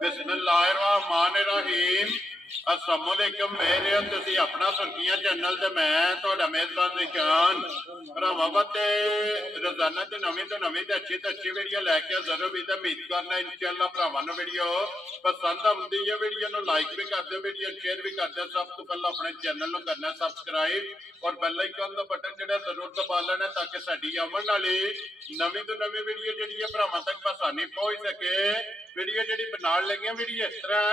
बिस्मिल्लाहिर्रहमानिर्रहीम। अस्सलामुअलैकुम मेरे तुसी अपना सुर्खियां चैनल ते मैं तुहाडा मेजबान निशान भरावां ते रोजाना ते नवीं अच्छी वीडियो लैके जरूर भी उम्मीद करना इंशाअल्लाह भरावां नूं वीडियो पसंद आउंदी है। वीडियो नूं लाइक भी कर दो, वीडियो शेयर भी कर दो। सब तो पहले अपने चैनल नूं करना सबसक्राइब और बेल आइकन दा बटन जिहड़ा जरूर दबा लेना ताकि साडी आउण वाली नवीं तो नवीं वीडियो जिहड़ी है भरावां तक आसानी पहुंच सके। वीडियो जिहड़ी बनाउण लगे वीडियो इस तरह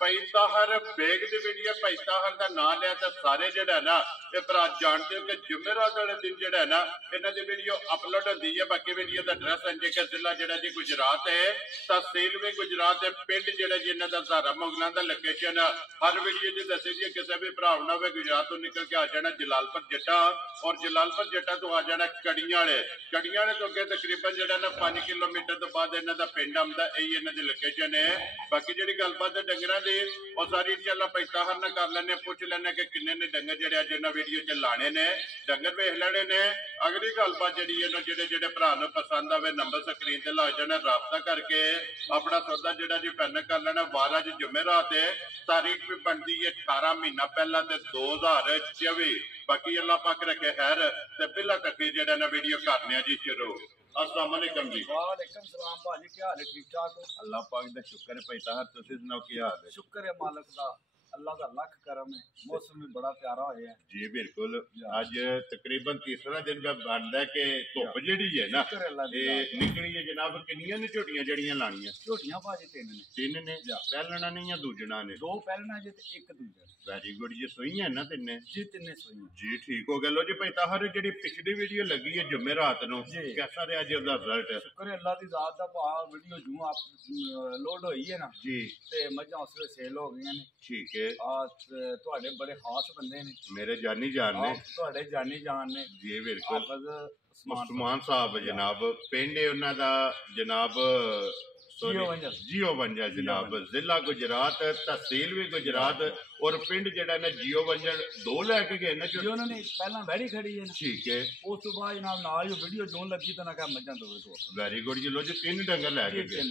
भाई ताहर बेग दी वीडियो, भाई ताहर दा नाम लिया तो सारे जिहड़ा ना ये भरा जानते हो कि जुमेरात वाले दिन जिहड़ा ना इन्हां दी वीडियो अपलोड होंदी है। बाकी वीडियो दा एड्रेस है कि जिला जिहड़ा जी गुजरात है, तहसील भी गुजरात है, पिंड जिहड़ा जी इन्हां दा सारा मुगलां दा लोकेशन हर वीडियो च दस्सी दी है। किसी भी भरा ना होवे गुजरात तो निकल के आ जाना जलालपुर जट्टा और जलालपुर जट्टा तो आ जाना कड़ियां वाले तो अगे तकरीबन जिहड़ा ना 5 किलोमीटर तो बाद इन्हां दा पिंड आउंदा। यही इन्हां दी लोकेशन है। बाकी जिहड़ी गलबात है डंगरां दी और सारी इंशाअल्लाह पैताहर ना कर लेने, पूछ लेने कि किन्ने ने डंगर जिहड़े अज इन्हां वीडियो च लाने ने, डंगर वेख लेने ने। अगली गलबात जिहड़ी है जिहड़े भरा नूं पसंद आवे नंबर स्क्रीन ते ला जाना, राबता करके अपना सौदा जिहड़ा जी फाइनल कर लेना। 12 जुमेरात है, तारीख भी बनती है 18 महीना पहला ते 2024। बाकी अल्लाह पाक रखे खैर ते पहला तक जिहड़ा ना वीडियो करने जी शुरू। अस्सलाम वालेकुम जी। वालेकुम सलाम भाजी, क्या हाल है? ठीक ठाक हो? अल्लाह पाक दा शुक्र है। पैसा हर तुसी सुनाओ की हाल है? शुक्र है मालिक दा, अल्लाह का लख करम है। मौसम भी बड़ा प्यारा होया है जी बिल्कुल। आज तकरीबन तीसरा दिन का बनदा कि धुप जिहड़ी है ना ये निकली है जनाब। किन्नियां ने झोटियां जड़ियां लानियां? झोटियां भाजी तीन ने पहलना ने या दूजना ने? 2 पहलना जे ते 1 दूजा। वेरी गुड जी। सोईयां ना तिन्ने? जी तिन्ने सोईयां जी। ठीक हो गया। लो जी भाई ताहर जिहड़ी पिछली वीडियो लगी है जुमेरात नूं कैसा रहा जी उसदा रिजल्ट? शुक्र है अल्लाह दी जात दा। भा वीडियो जूं आप लोड होई है ना जी ते मज्जां उस वेले सेल हो गईयां ने। ठीक है। ਤੁਹਾਡੇ बड़े खास बंदे ने, मेरे जानी जान ने, ਤੁਹਾਡੇ जानी जान ने जी बिल्कुल। उस्मान साहब जनाब पिंड उन्हां दा जनाब जियो वंजल जनाब, जिला गुजरात, तहसील भी गुजरात और पिंड जेड़ा ना जियो वंजल 2 लैके गए ना जो उन्होंने पहला वैड़ी खड़ी है ना। ठीक है। उस तो बाद जनाब नाल जो वीडियो जोन लगी तो ना कहा मज्जां दो तो वेरी गुड जी। लो जी 3 डंगर लैके गए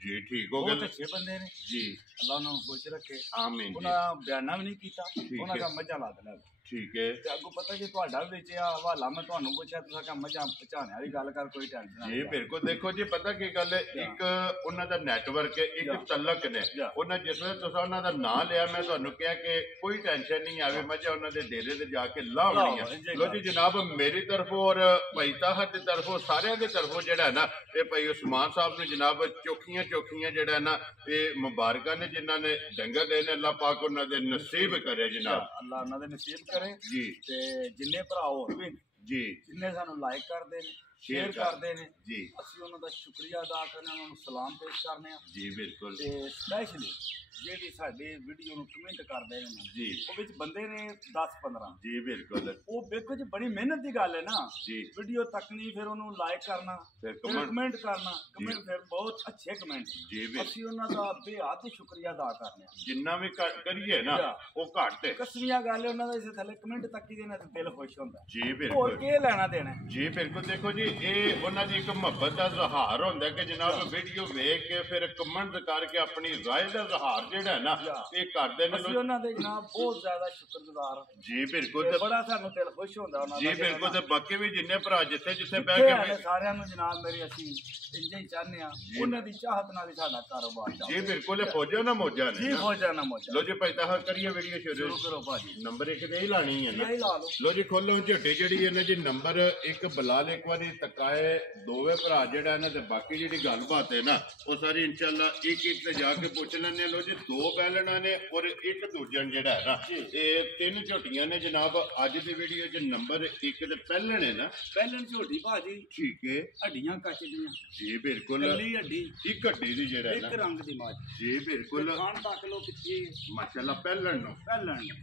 जी। ठीक हो गया। अच्छे बंदे ने जी, अल्लाह उन्हें खुश रखे आमीन। उन्हें बयाना भी नहीं कीता, उन्हें कहा मज्जां ला देना। ठीक है। ते अगो पता कि तुहाडा विच आ हवाला मैं तुहानू पुछया तुसां कहा मज्जां पहचाने वाली गल कर, कोई टेंशन जी बिल्कुल। देखो जी पता की गल है, एक उन्हां दा नेटवर्क है, एक तलक ने उन्हां जिसले तुसां उन्हां दा नाम लिया मैं तुहानू कहा कि कोई टेंशन नहीं आवे, मजा उन्हां दे डेरे ते जाके लावणी है। लो जी जनाब मेरी तरफों और भाई ताहर दी तरफों सारे दी तरफों जेड़ा ना ये भाई उस्मान साहब ने जनाब चौखियां जेड़ा ना ये मुबारक ने जिन्हां ने डंगर देने। अल्लाह पाक उन्हां दे नसीब करे जनाब, अल्लाह उन्हां दे नसीब करे जी। ते जिन्ने भरा होर भी जी जिन्ने सानू लाइक करदे ने, शेयर करते हैं जी, असं उन्होंने शुक्रिया अदा करने, उन्होंने सलाम पेश करने जी बिल्कुल। स्पैशली जी साडी वीडियो नूं कमेंट करते हैं जी, वो बंदे ने 10-15 जी बिल्कुल। वो देखो जी बड़ी मेहनत की गल है ना जी, वीडियो तकनी फिर उन्होंने लाइक करना फिर कमेंट करना, कमेंट फिर बहुत अच्छे कमेंट जी, असं उन्होंने बेहद शुक्रिया अदा करने जिन्ना भी करिए ना वो घट कसमिया गल है उन्होंने इस थले कमेंट तकी देना तो दिल खुश होता जी बिल्कुल। क्या लेना देना जी बिल्कुल। देखो जी ये उन्होंने एक मुहब्बत का इजहार होंगे कि जनाब वीडियो वेख के फिर कमेंट करके अपनी राय का इजहार जेड़ा है ना ये करते हैं। जनाब बहुत ज्यादा शुक्रगुजार जी बिल्कुल। बड़ा सानू दिल खुश होंदा जी बिल्कुल। ते बाकी भी जिन्ने भरा जिथे जिथे बैठ के सारियां नू जनाब मेरी असी इंजे ही चाहने आ उन्हां दी चाहत नाल ही साडा कारोबार जी बिल्कुल। फौजा ना मौजा ने जी, फौजा ना मौजा। लो जी भाई ताहर करिए वीडियो शुरू करो भाजी। नंबर 1 ते ही लानी है ना, ला लो। लो जी खोलो झोटी जेड़ी है ना जी नंबर 1 बिलाल एक बारी तकाए दोवे भरा जेड़ा है ना ते बाकी जेड़ी गलबात है ना वो सारी इंशाल्लाह एक एक ते जाके पूछ लेने। लो जी 2 बैलना ने और एक दूजन जेड़ा है ना ये 3 झोटियां ने जनाब। अज दी वीडियो च नंबर 1 ते पहलन है ना, पहलन झोटी भाजी ठीक है, हड्डियां कच दियां जी बिल्कुल, कल्ली हड्डी एक हड्डी दी जेड़ा है ना एक रंग दी माज जी बिल्कुल। खान तक लो पिछे माशाल्लाह पहलन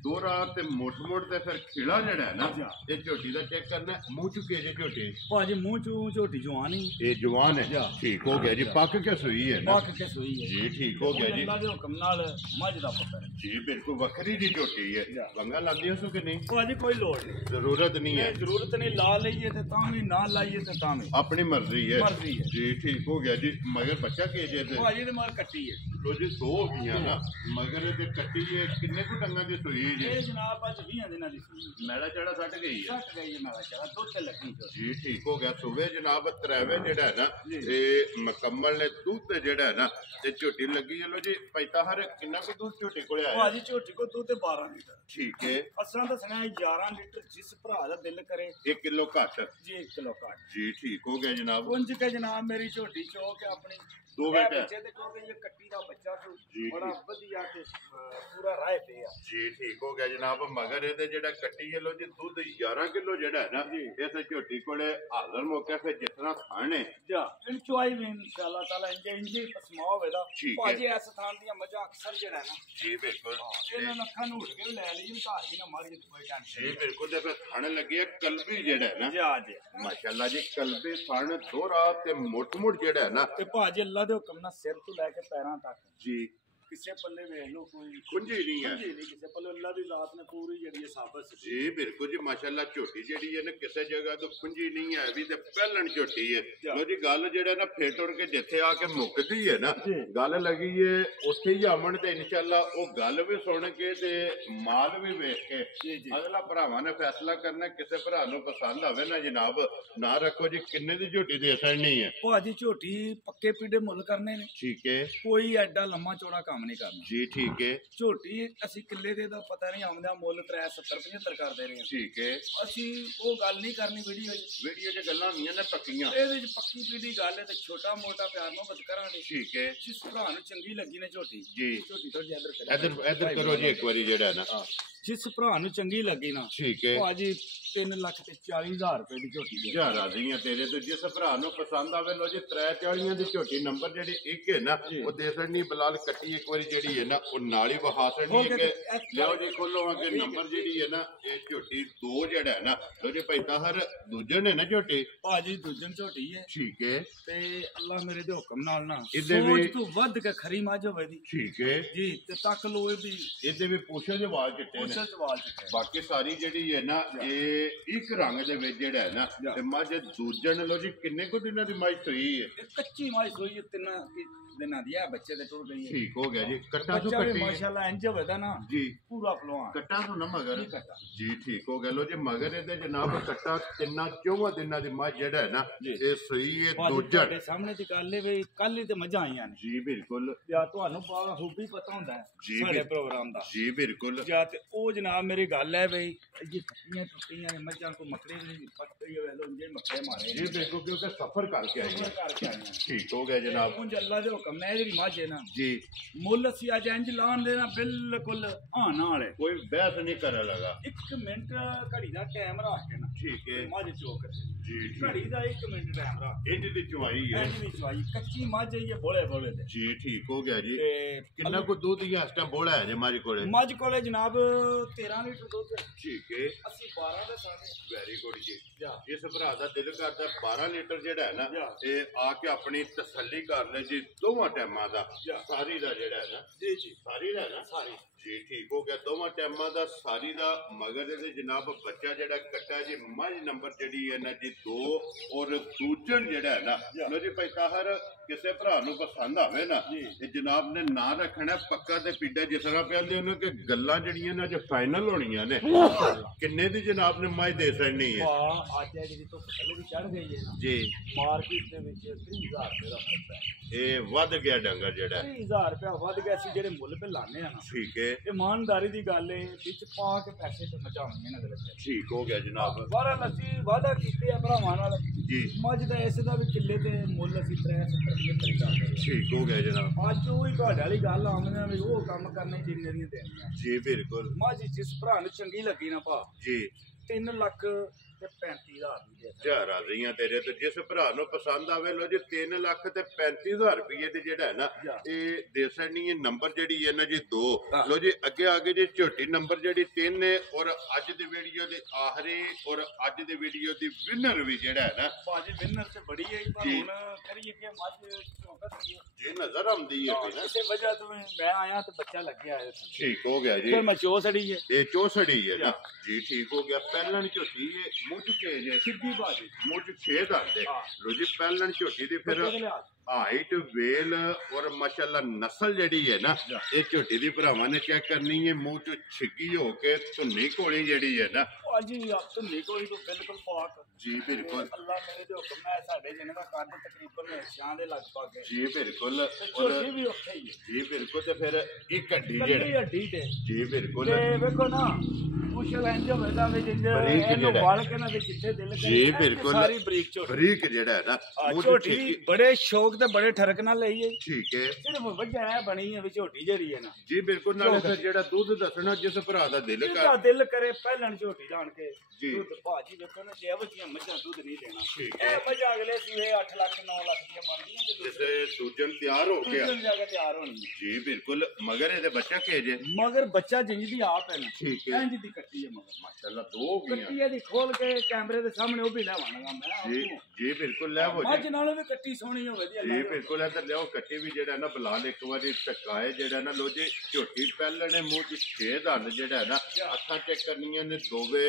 दो रात ते मोट ते फिर खिला जेड़ा है ना ये झोटी दा चेक करना। मुंह चुके जे झोटी भाजी मुंह चू झोटी जवान ही ये जवान है ठीक हो गया जी। पक के सुई है ना, पक के सुई है जी ठीक हो गया जी। अल्लाह दे हुक्म नाल मज दा पुत्र जी बिल्कुल वखरी दी झोटी है। वंगा लांदी हो कि नहीं भाजी कोई लोड़ नहीं, जरूरत नहीं है, जरूरत नहीं। ला लईए ते तां भी ना लाइए ते तां भी अपनी मर्जी है जी ठीक हो गया जी। मगर बच्चा के जे भाजी दे मार कट्टी है ਲੋ ਜੀ ਦੋ ਹੋ ਗਈਆਂ ਨਾ ਮਗਰ ਤੇ ਕੱਟੀ ਹੈ ਕਿੰਨੇ ਕੁ ਡੰਗਾਂ ਦੀ ਸੂਈ ਜੀ ਇਹ ਜਨਾਬ ਅੱਜ 20 ਦਿਨਾਂ ਦੀ ਸੂਈ ਮੈਲਾ ਚੜਾ ਸੱਟ ਗਈ ਹੈ ਸੱਟ ਗਈ ਮੈਲਾ ਚੜਾ ਦੁੱਧ ਤੇ ਲੱਗੀ ਜੀ ਠੀਕ ਹੋ ਗਿਆ ਸੂਵੇ ਜਨਾਬ ਤਰਾਵੇ ਜਿਹੜਾ ਹੈ ਨਾ ਇਹ ਮੁਕੰਮਲ ਨੇ ਦੁੱਧ ਤੇ ਜਿਹੜਾ ਹੈ ਨਾ ਤੇ ਝੋਟੀ ਲੱਗੀ ਹੈ ਲੋ ਜੀ ਪੈਤਾ ਹਰ ਕਿੰਨਾ ਕੁ ਦੁੱਧ ਝੋਟੀ ਕੋਲੇ ਆਇਆ ਭਾਜੀ ਝੋਟੀ ਕੋ ਦੁੱਧ ਤੇ 12 ਲੀਟਰ ਠੀਕ ਹੈ ਅਸਾਂ ਦੱਸਣਾ 11 ਲੀਟਰ ਜਿਸ ਭਰਾ ਦਾ ਦਿਲ ਕਰੇ 1 ਕਿਲੋ ਘੱਟ ਜੀ 1 ਕਿਲੋ ਘੱਟ ਜੀ ਠੀਕ ਹੋ ਗਿਆ ਜਨਾਬ ਉਂਝ ਕੇ ਜਨਾਬ ਮੇਰੀ ਝੋਟੀ ਚੋ ਕੇ ਆਪਣੀ ਦੋ ਬੇਟੇ ਬੱਚੇ ਦੇ ਕੋਲ ਇਹ ਕੱਟੀ ਦਾ ਬੱਚਾ ਸੀ ਬੜਾ ਵਧੀਆ ਤੇ ਪੂਰਾ ਰਾਹ ਪਿਆ ਜੀ ਠੀਕ ਹੋ ਗਿਆ ਜਨਾਬ ਮਗਰ ਇਹਦੇ ਜਿਹੜਾ ਕੱਟੀ ਹੈ ਲੋ ਜੀ ਦੁੱਧ 11 ਕਿਲੋ ਜਿਹੜਾ ਹੈ ਨਾ ਇਸ ਝੋਟੀ ਕੋਲੇ ਹਾਜ਼ਰ ਮੌਕੇ ਫਿਰ ਜਿਤਨਾ ਖਾਣੇ ਜਾ ਇਨ ਚੁਆਈ ਵੀ ਇਨਸ਼ਾਅੱਲਾ ਤਾਲਾ ਇੰਜੇ ਪਸਮਾ ਹੋਵੇਗਾ ਭਾਜੀ ਇਸ ਥਾਂ ਦੀਆਂ ਮਜ਼ਾ ਅਕਸਰ ਜਿਹੜਾ ਨਾ ਜੀ ਬਿਲਕੁਲ ਇਹਨਾਂ ਲੱਖਾਂ ਨੂੰ ਉੱਠ ਕੇ ਲੈ ਲਈ ਘਰ ਵੀ ਨਾ ਮਾਰੀ ਕੋਈ ਟੈਨਸ਼ਨ ਜੀ ਬਿਲਕੁਲ ਤੇ ਫਿਰ ਖਾਣ ਲੱਗੀ ਹੈ ਕਲਬੀ ਜਿਹੜਾ ਹੈ ਨਾ ਜੀ ਮਾਸ਼ਾਅੱਲਾ ਜੀ ਕਲਬੀ ਖਾਣ ਦੋਰਾ ਤੇ ਮੁੱਠ ਜਿਹੜਾ ਹੈ ਨਾ ਤੇ ਭਾਜੀ ਅੱਲਾ ਦੇ ਹੁਕਮ ਨਾਲ ਸਿਰ ਤੋਂ ਲੈ ਕੇ ਪੈਰਾਂ ਤੱਕ ਜੀ ਕਿਸੇ ਪੱਲੇ ਵੇਖ ਲੋ ਕੋਈ ਕੁੰਜੀ ਨਹੀਂ ਹੈ ਕਿਸੇ ਪੱਲੇ ਅੱਲਾ ਦੀ ਜ਼ਾਤ ਨੇ ਪੂਰੀ ਜਿਹੜੀ ਸਾਬਤ ਜੀ ਬਿਲਕੁਲ ਜੀ ਮਾਸ਼ਾਅੱਲਾ ਝੋਟੀ ਜਿਹੜੀ ਹੈ ਨਾ ਕਿਸੇ ਜਗ੍ਹਾ ਤੋਂ ਕੁੰਜੀ ਨਹੀਂ ਹੈ ਵੀ ਤੇ ਪਹਿਲਣ ਝੋਟੀ ਹੈ ਲੋ ਜੀ ਗੱਲ ਜਿਹੜਾ ਨਾ ਫੇਰ ਟੁਰ ਕੇ ਜਿੱਥੇ ਆ ਕੇ ਮੁੱਕਦੀ ਹੈ ਨਾ ਗੱਲ ਲੱਗੀ ਏ ਉੱਥੇ ਹੀ ਆਮਣ ਤੇ ਇਨਸ਼ਾਅੱਲਾ ਉਹ ਗੱਲ ਵੀ ਸੁਣ ਕੇ ਤੇ ਮਾਲ ਵੀ ਵੇਖ ਕੇ ਅਗਲਾ ਭਰਾਵਾਂ ਨੇ ਫੈਸਲਾ ਕਰਨਾ ਕਿਸੇ ਭਰਾ ਨੂੰ ਪਸੰਦ ਆਵੇ ਨਾ ਜਨਾਬ ਨਾ ਰੱਖੋ ਜੀ ਕਿੰਨੇ ਦੀ ਝੋਟੀ ਦੇ ਅਸਰਣੀ ਹੈ ਭਾਜੀ ਝੋਟੀ ਪੱਕੇ ਪੀੜੇ ਮੁੱਲ ਕਰਨੇ ਨੇ ਠੀਕ ਹੈ ਕੋਈ ਐਡਾ ਲੰਮਾ ਚੌੜਾ ਕੰਮ ਨਹੀਂ ਕਰਨਾ ਜੀ ਠੀਕ ਹੈ ਝੋਟੀ ਅਸੀਂ ਕਿੱਲੇ ਦੇ ਦਾ ਪਤਾ ਨਹੀਂ ਆਉਂਦਾ ਮੁੱਲ 73 75 ਕਰਦੇ ਰਹੇ ਠੀਕ ਹੈ ਅਸੀਂ ਉਹ ਗੱਲ ਨਹੀਂ ਕਰਨੀ ਵੀਡੀਓ 'ਚ ਗੱਲਾਂ ਹੁੰਦੀਆਂ ਨੇ ਪੱਕੀਆਂ ਇਹਦੇ 'ਚ ਪੱਕੀ ਪੀੜੀ ਗੱਲ ਹੈ ਤੇ ਛੋਟਾ ਮੋਟਾ ਪਿਆਰ ਮੁਹੱਬਤ ਕਰਾਂਗੇ ਠੀਕ ਹੈ ਜਿਸ ਭਰਾ ਨੂੰ ਚੰਗੀ ਲੱਗੀ ਨੇ ਝੋਟੀ ਜੀ ਝੋਟੀ ਤੋਂ ਇੱਧਰ ਕਰੋ ਜੀ ਇੱਕ ਵਾਰੀ ਜਿਹੜਾ ਨਾ ਜਿਸ ਭਰਾ ਨੂੰ ਚੰਗੀ ਲੱਗੀ ਨਾ ਠੀਕ ਹੈ ਭਾਜੀ 3,40,000 ਰੁਪਏ ਦੀ ਝੋਟੀ ਦੇ ਜਾ ਰਾਜ਼ੀਆਂ ਤੇਰੇ ਤੇ ਜਿਸ ਭਰਾ ਨੂੰ ਪਸੰਦ ਆਵੇ ਲੋ ਜੀ 43 ਦੀ ਝੋਟੀ ਨੰਬਰ ਜਿਹੜੀ ਇੱਕ ਹੈ ਨਾ ਉਹ ਦੇ ਸੜਨੀ ਬਲਾਲ ਕੱਟੀ ਇੱਕ ਵਾਰੀ ਜਿਹੜੀ ਹੈ ਨਾ ਉਹ ਨਾਲ ਹੀ ਵਹਾ ਸੜਨੀ ਹੈ ਲਿਓ ਜੀ ਖੋਲੋ ਅੱਗੇ ਨੰਬਰ ਜਿਹੜੀ ਹੈ ਨਾ ਇਹ ਝੋਟੀ 2 ਜਿਹੜਾ ਹੈ ਨਾ ਲੋ ਜੀ ਪੈਦਾ ਹਰ ਦੂਜਣ ਹੈ ਨਾ ਝੋਟੀ ਭਾਜੀ ਦੂਜਣ ਝੋਟੀ ਹੈ ਠੀਕ ਹੈ ਤੇ ਅੱਲਾ ਮੇਰੇ ਦੇ ਹੁਕਮ ਨਾਲ ਨਾ ਸੋਚ ਤੋਂ ਵੱਧ ਕੇ ਖਰੀ ਮੱਝ ਹੋਵੇ ਦੀ ਠੀਕ ਹੈ ਜੀ ਤੇ ਤੱਕ ਲੋ ਇਹਦੇ ਵੀ ਪੁੱਛੇ ਦੇ ਵਾਲ ਚਿੱਟੇ ਨੇ ਬਾਕੀ ਸਾਰੀ ਜਿਹੜੀ ਹੈ ਨਾ ਇਹ ਇੱਕ ਰੰਗ ਦੇ ਵਿੱਚ ਜਿਹੜਾ ਹੈ ਨਾ ਤੇ ਮੱਝ ਦੂਜਣ ਲੋ ਜੀ ਕਿੰਨੇ ਕੁ ਦਿਨਾਂ ਦੀ ਮੱਝ ਸੂਈ ਹੈ ਕੱਚੀ ਮੱਝ ਸੂਈ 3 ਦਿਨਾਂ ਦੀ ਹੈ ਬੱਚੇ ਦੇ ਟੁੱਟ ਗਈ ਹੈ ਠੀਕ ਹੋ ਗਿਆ ਜੀ ਕੱਟਾ ਤੋਂ ਕੱਟੀ ਮਾਸ਼ਾਅੱਲਾ ਇੰਜ ਹੋਵੇਦਾ ਨਾ ਜੀ ਪੂਰਾ ਫਲੋਆ ਕੱਟਾ ਤੋਂ ਨਾ ਮਗਰ ਜੀ ਠੀਕ ਹੋ ਗਿਆ ਲੋ ਜੀ ਮਗਰ ਇਹਦੇ ਜਨਾਬ ਕੱਟਾ 3-4 ਦਿਨਾਂ ਦੀ ਮੱਝ ਜਿਹੜਾ ਹੈ ਨਾ ਇਹ ਸੂਈ ਹੈ ਦੂਜਣ ਤੁਹਾਡੇ ਸਾਹਮਣੇ ਦੀ ਗੱਲ ਹੈ ਵੀ ਕੱਲ ਹੀ ਤੇ ਮੱਝਾਂ ਆਈਆਂ ਨੇ ਜੀ ਬਿਲਕੁਲ ਜਾਂ ਤੁਹਾਨੂੰ ਬਾਹਰ ਖੂਬੀ ਪਤਾ ਹੁੰਦਾ ਹੈ ਸਾਡੇ ਪ੍ਰੋਗਰਾਮ ਦਾ ਜੀ ਬਿਲਕੁਲ ਜਾਂ ਤੇ ਉਹ ਜਨਾਬ ਮੇਰੀ ਗੱਲ ਹੈ ਬਈ ਇਹ ਕੱਟੀਆਂ ਟੁੱਟੀਆਂ ਨੇ ਮੱਝਾਂ ਕੋ ਮਕੜੇ ਨਹੀਂ ਪੱਟੇ ਹੋਏ ਲੋ ਜੇ ਮੱਕੇ ਮਾਰੇ ਜੀ ਬਿਲਕੁਲ ਕਿਉਂਕਿ ਸਫ਼ਰ ਕਰਕੇ ਆਈਆਂ ਠੀਕ ਹੋ ਗਿਆ ਜਨਾਬ ਉਂਝ ਅੱਲਾ ਦੇ ਹੁਕਮ ਨਾਲ ਜਿਹੜੀ ਮੱਝ ਹੈ ਨਾ ਜੀ ਮੁੱਲ ਅਸੀਂ ਅੱਜ ਇੰਜ ਲਾਉਣ ਦੇਣਾ ਬਿਲਕੁਲ ਆਣਾ ਵਾਲੇ ਕੋਈ ਬਹਿਸ ਨਹੀਂ ਕਰਨ ਲਗਾ 1 ਮਿੰਟ ਘੜੀ ਦਾ ਟਾਈਮ ਰੱਖ ਕੇ ਨਾ ਠੀਕ ਹੈ ਮੱਝ ਚੋਕ ਜੀ ਘੜੀ ਦਾ 1 ਮਿੰਟ ਟਾਈਮ ਰੱਖ ਇੰਜ ਦੀ ਚੁਆਈ ਹੈ ਇੰਜ ਦੀ ਚੁਆਈ ਕੱਚੀ ਮੱਝ ਹੈ ਇਹ ਬੋਲੇ ਤੇ ਜੀ ਠੀਕ ਹੋ ਗਿਆ ਜੀ ਕਿੰਨਾ ਕੋ ਦੁੱਧ ਹੀ ਇਸ ਟਾਈਮ ਬੋਲਾ ਹੈ ਜੀ ਮੱਝ ਕੋਲੇ ਜਨਾਬ 13 ਲੀਟਰ ਦੁੱਧ ਠੀਕ ਹੈ ਅਸੀਂ 12 ਦੇ ਸਾਹਮਣੇ ਵੈਰੀ ਗੁੱਡ ਜੀ ਜਿਸ ਭਰਾ ਦਾ ਦਿਲ ਕਰਦਾ 12 ਲੀਟਰ ਜਿਹੜਾ ਹੈ ਨਾ ਇਹ ਆ ਕੇ ਆਪਣੀ ਤਸੱਲੀ ਕਰ ਲੈ ਜੀ ਦੋਵਾਂ ਟਾਈਮਾਂ ਦਾ ਸਾਰੀ ਦਾ ਜਿਹੜਾ ਹੈ ਨਾ ਜੀ ਸਾਰੀ ਦਾ ਨਾ ਸਾਰੀ ਜੀ ਠੀਕ ਹੋ ਗਿਆ ਦੋਵਾਂ ਟਾਈਮਾਂ ਦਾ ਸਾਰੀ ਦਾ ਮਗਰ ਇਹਦੇ ਜਨਾਬ ਬੱਚਾ ਜਿਹੜਾ ਕੱਟਾ ਜੀ ਮੱਝ ਨੰਬਰ ਜਿਹੜੀ ਹੈ ਨਾ ਜੀ 2 ਔਰ ਦੂਜਣ ਜਿਹੜਾ ਹੈ ਨਾ ਲੋ ਜੀ ਪੈਸਾ ਹਰ ਕਿਸੇ ਭਰਾ ਨੂੰ ਪਸੰਦ ਆਵੇ ਨਾ ਇਹ ਜਨਾਬ ਨੇ ਨਾਂ ਰੱਖਣਾ ਪੱਕਾ ਤੇ ਪੀਡਾ ਜਿਸ ਤਰ੍ਹਾਂ ਪਿਆਂਦੇ ਉਹਨੂੰ ਕਿ ਗੱਲਾਂ ਜਿਹੜੀਆਂ ਨੇ ਅੱਜ ਫਾਈਨਲ ਹੋਣੀਆਂ ਨੇ ਕਿੰਨੇ ਦੀ ਜਨਾਬ ਨੇ ਮੱਝ ਦੇ ਸਕਣੀ ਹੈ ਅੱਜ ਜਿਹੜੀ ਤੋਂ ਥੱਲੇ ਵੀ ਚੜ ਗਈ ਹੈ ਜੀ ਮਾਰਕੀਟ ਦੇ ਵਿੱਚ 30000 ਰੁਪਏ ਦਾ ਫਰਕ ਹੈ ਇਹ ਵੱਧ ਗਿਆ ਡੰਗਰ ਜਿਹੜਾ 30000 ਰੁਪਏ ਵੱਧ ਗਿਆ ਸੀ ਜਿਹੜੇ ਮੁੱਲ ਤੇ ਲਾਣੇ ਆ ਠੀਕ ਹੈ ਇਮਾਨਦਾਰੀ ਦੀ ਗੱਲ ਹੈ ਵਿੱਚ ਪਾ ਕੇ ਪੈਸੇ ਤੇ ਮਚਾਉਣੀਆਂ ਨੇ ਅਗਲੇ ਠੀਕ ਹੋ ਗਿਆ ਜਨਾਬ ਬਾਰਾ ਅਸੀਂ ਵਾਅਦਾ ਕੀਤੇ ਆ ਭਰਾਵਾਂ ਨਾਲ ਜੀ ਮੱਝ ਦਾ ਇਸੇ ਦਾ ਵੀ ਕਿੱਲੇ ਤੇ ਮੁੱਲ ਅਸੀਂ 370 ਕਰਦੇ ਠੀਕ ਹੋ ਗਿਆ ਜਨਾਬ ਅੱਜ ਉਹੀ ਤੁਹਾਡੇ ਵਾਲੀ ਗੱਲ ਆਉਂਦੇ ਵੀ ਉਹ ਕੰਮ ਕਰਨੇ ਜਿੰਨੇ ਦੀਆਂ ਦੇਣੀਆਂ ਜੀ ਬਿਲਕੁਲ ਮੱਝ ਜਿਸ ਭਰਾ ਨੂੰ ਚੰਗੀ ਲੱਗੀ ਨਾ ਭਾ ਜੀ 3,35,000 ਦੀ ਜਾ ਰਾਜ਼ੀਆਂ ਤੇਰੇ ਤੇ ਜਿਸ ਭਰਾ ਨੂੰ ਪਸੰਦ ਆਵੇ ਲੋ ਜੀ 3,35,000 ਰੁਪਏ ਦੀ ਜਿਹੜਾ ਹੈ ਨਾ ਇਹ ਦੇ ਸਕਣੀ ਹੈ ਨੰਬਰ ਜਿਹੜੀ ਹੈ ਨਾ ਜੀ 2 ਲੋ ਜੀ ਅੱਗੇ ਜੀ ਝੋਟੀ ਨੰਬਰ ਜਿਹੜੀ 3 ਹੈ ਔਰ ਅੱਜ ਦੀ ਵੀਡੀਓ ਦੇ ਆਖਰੀ ਔਰ ਅੱਜ ਦੀ ਵੀਡੀਓ ਦੀ ਵਿਨਰ ਵੀ ਜਿਹੜਾ ਹੈ ਨਾ ਬਾਜੀ ਵਿਨਰ ਤੇ ਬੜੀ ਹੈ ਪਰ ਹੁਣ ਕਰੀਏ ਕਿ ਮੱਝ ਚੌਕਸ ਜੀ ਨਜ਼ਰ ਆਉਂਦੀ ਹੈ ਨਾ ਕਿਸੇ ਵਜ੍ਹਾ ਤੋਂ ਮੈਂ ਆਇਆ ਤੇ ਬੱਚਾ ਲੱਗਿਆ ਹੈ ਠੀਕ ਹੋ ਗਿਆ ਜੀ ਫਿਰ ਮੈਂ ਚੋਸੜੀ ਹੈ ਇਹ ਚੋਸੜੀ ਹੈ ਨਾ ਜੀ ਠੀਕ ਹੋ ਗਿਆ ਪਹਿਲਾਂ ਝੋਟੀ ਇਹ ਮੁੱਝ ਕੇ ਜੇ ਸਿੱਧੀ ਬਾਜੀ ਮੁੱਝ 6 ਦੰਦ ਦੇ ਲੋ ਜੀ ਪਹਿਲਾਂ ਝੋਟੀ ਦੀ ਫਿਰ हाइट वेल और माशाल्लाह नस्ल जेड़ी है ना ये झोटी दी भरावां ने चेक करनी है मुंह चो छिगी होके धुन्नी घोड़ी जेड़ी है ना जी धुन्नी घोड़ी तो बिल्कुल पाक जी बिल्कुल अल्लाह मेरे दे हुक्म नाल साडे जिन्ने दा कद तकरीबन 6 दे लगभग है जी बिल्कुल और भी उत्थे ही है जी बिल्कुल ते फिर एक हड्डी जेड़ी हड्डी ते जी बिल्कुल ते देखो ना मुश्किल इंज होवेगा वे जिंदे एनु वाल के ना जिथे दिल करे जी बिल्कुल सारी बरीक जेड़ा है ना झोटी बड़े शौक ते बड़े ठरक नाल लई है ठीक है सिर्फ वजह है बनी है झोटी जेड़ी है ना जी बिल्कुल नाले फिर जेड़ा दूध दसना जिस भरा दा दिल करे पहलन झोटी जान के दूध भाजी देखो ना जे वजियां मझां दूध नहीं देना ए मझां अगले सूए 8 लाख 9 लाख दी बनदियां जिसे दूजन तैयार हो गया दूजन जाके तैयार होनी जी बिल्कुल मगर ए बच्चा के जे मगर बच्चा जिंज दी आप है ना ठीक है इंज दी कट्टी है मगर माशाल्लाह दो हो गई कट्टी दी खोल के कैमरे दे सामने ओ भी लेवांगा मैं जी बिल्कुल ले हो मझ नालों भी कट्टी सोहनी होवे जी बिल्कुल इधर लियो कट्टी भी जेड़ा ना बलाल एक बारी टकाए जेड़ा ना लो जी झोटी पहले ने मुंह च 6 दंद जेड़ा ना अखां चेक करनियां ने दोवे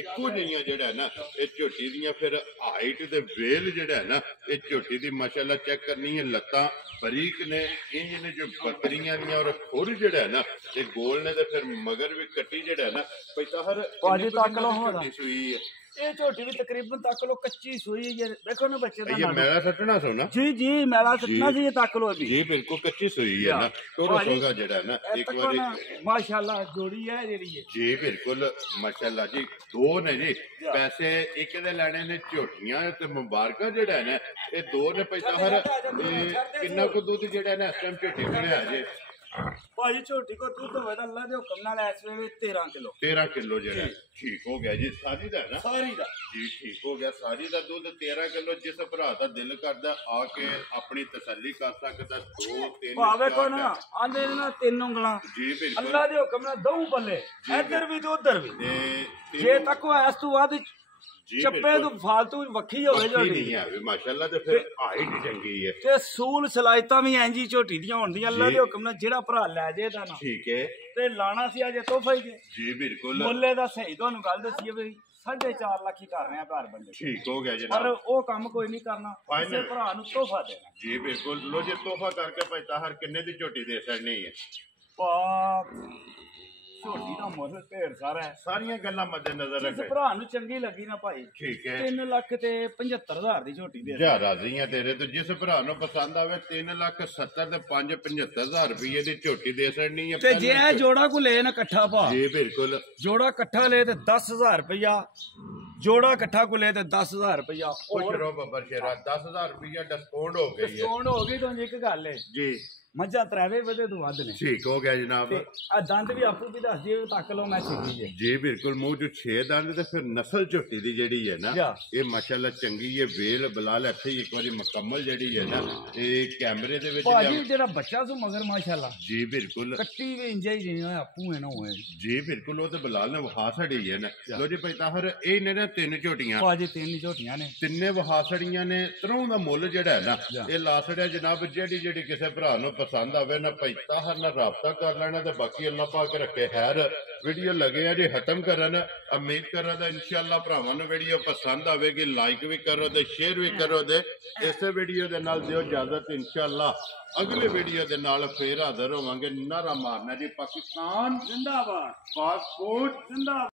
इक्को जिहियां जेड़ा ना ये झोटी दियां फिर हाइट ते वेल जेड़ा ना ये झोटी दी माशाल्लाह चेक करनी है लत्तां बरीक ने इंज ने जो बकरियां दियां और खुर जेड़ा ना ये गोल ने ते फिर मगर भी कट्टी जेड़ा ना पैसा हर पाजी तक लो होदा सुई है ये झोटी भी तकरीबन तक लो कच्ची सुई है देखो ना बच्चे दा ये मेला सटना सोना जी मैला सटना सी ये तक लो अभी जी बिल्कुल कच्ची सुई है ना टोरो सोगा जेड़ा ना एक बारी माशाल्लाह जोड़ी है जेड़ी है जी बिल्कुल माशाल्लाह जी दो ने जी पैसे एक दे लेने ने झोटियां ते मुबारका जेड़ा है ना ये दो ने पैसा हर किन्ना को दूध जेड़ा है ना इस टाइम झोटी बनया जे भाजी झोटी को दूध होवे ता अल्लाह दे हुक्म नाल इस वेले 13 किलो जेड़ा ठीक हो गया जी सारी दा ना सारी दा जी ठीक हो गया सारी दा दूध 13 किलो जिस भरा दा दिल करदा आके अपनी तसल्ली कर सकदा 2-3 भावे को ना आंदे ना 3 उंगलां जी बिल्कुल अल्लाह दे हुक्म नाल दऊ बल्ले इधर भी ते उधर भी जे तक इस तो बाद चप्पे तो फालतू वक्खी होवे झोटी नहीं है माशाल्लाह ते फिर हाइट चंगी है ते सूल सलाइतां भी इंजी झोटी दियां होंदियां अल्लाह दे हुक्म नाल जेड़ा भरा ले जे दा ना ठीक है ते लाना सी अजे तोहफा ही जी बिल्कुल मुल्ले दा सही तुहानू गल दसी भी 4.5 लाख ही कर रहे हैं घर बंदे ठीक हो गया जनाब पर वो काम कोई नहीं करना इसे भरा नु तोहफा देना जी बिल्कुल लो जी तोहफा करके भाई ताहर किन्ने दी झोटी दे सकनी है पाक झोटी दा मुੱਲ ढेर सारा है सारियां गल्लां मद्देनजर जिस रखे भरा नु चंगी लगी ना भाई ठीक है 3 लाख ते 75,000 दी झोटी दे जा राजी हैं तेरे तो जिस भरा नु पसंद आवे 3,70,000 ते 5,75,000 रुपये दी झोटी दे सकनी है ते जे जोड़ा को ले ना इकट्ठा भा जी बिल्कुल जोड़ा इकट्ठा ले ते 10,000 रुपया जोड़ा इकट्ठा को ले ते 10,000 रुपया खुश रहो बब्बर शेरा 10,000 रुपया डिस्काउंट हो गई है डिस्काउंट हो गई तो एक गल है जी मझा त्रावे वधे तो वध ने ठीक हो गया जनाब आ दंद भी आपू भी दस दिए तक लो मैं छिकी जे जी बिल्कुल मुंह जो 6 दंद ते फिर नस्ल झोटी दी जेड़ी है ना ये माशाल्लाह चंगी है वेल बलाल इत्थे एक बारी मुकम्मल जेड़ी है ना ये कैमरे दे विच भाजी जेड़ा बच्चा सो मगर माशाल्लाह जी बिल्कुल कट्टी भी इंजा ही जिया आपू है ना होए जी बिल्कुल वो तो बलाल ने वहा छड़ी है ना लो जी भाई ताहर ए ने ना 3 झोटियां भाजी 3 झोटियां ने तिन्ने वहा छड़ियां ने त्रों दा मुੱਲ जेड़ा है ना ये ला छड़िया जनाब जेड़ी जेड़ी किसे भरा नु पसंद आवे ना भाई ताहर ना राबता कर लेना ते बाकी अल्लाह पाक रखे खैर वीडियो लगे है जी खत्म करन उम्मीद कर रहा इंशाअल्लाह भरावां नु वीडियो पसंद आवेगी लाइक भी करो ते शेयर भी करो ते इस वीडियो दे नाल दियो इजाजत इंशाअल्लाह अगले वीडियो दे नाल फिर हाजिर होवांगे नारा मारना जी पाकिस्तान जिंदाबाद पासपोर्ट जिंदाबाद।